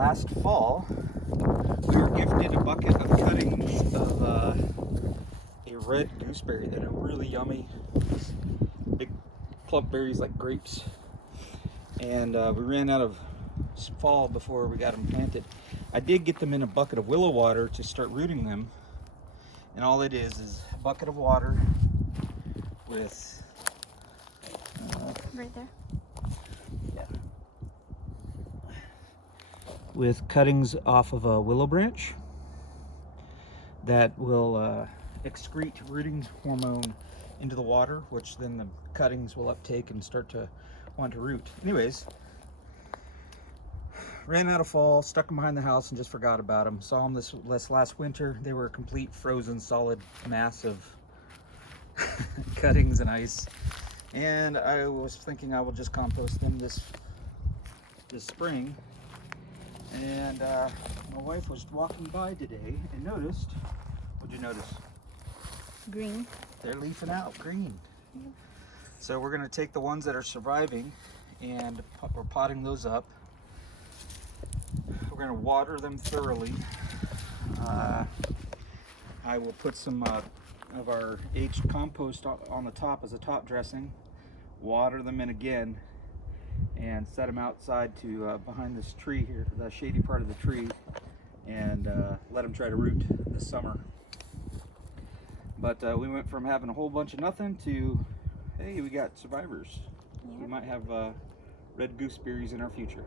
last fall, we were gifted a bucket of cuttings of a red gooseberry that are really yummy, big plump berries like grapes. And we ran out of fall before we got them planted. I did get them in a bucket of willow water to start rooting them. And all it is a bucket of water with right there. Yeah. With cuttings off of a willow branch that will excrete rooting hormone into the water, which then the cuttings will uptake and start to want to root. Anyways, ran out of fall, stuck them behind the house and just forgot about them. Saw them this last winter. They were a complete frozen solid mass of cuttings and ice. And I was thinking I will just compost them this spring. And my wife was walking by today and noticed, what'd you notice? Green. They're leafing out green. So we're gonna take the ones that are surviving and we're potting those up. We're gonna water them thoroughly. I will put some of our aged compost on the top as a top dressing, water them in again, and set them outside to behind this tree here, the shady part of the tree, and let them try to root this summer. But we went from having a whole bunch of nothing to, hey, we got survivors. Yep. We might have red gooseberries in our future.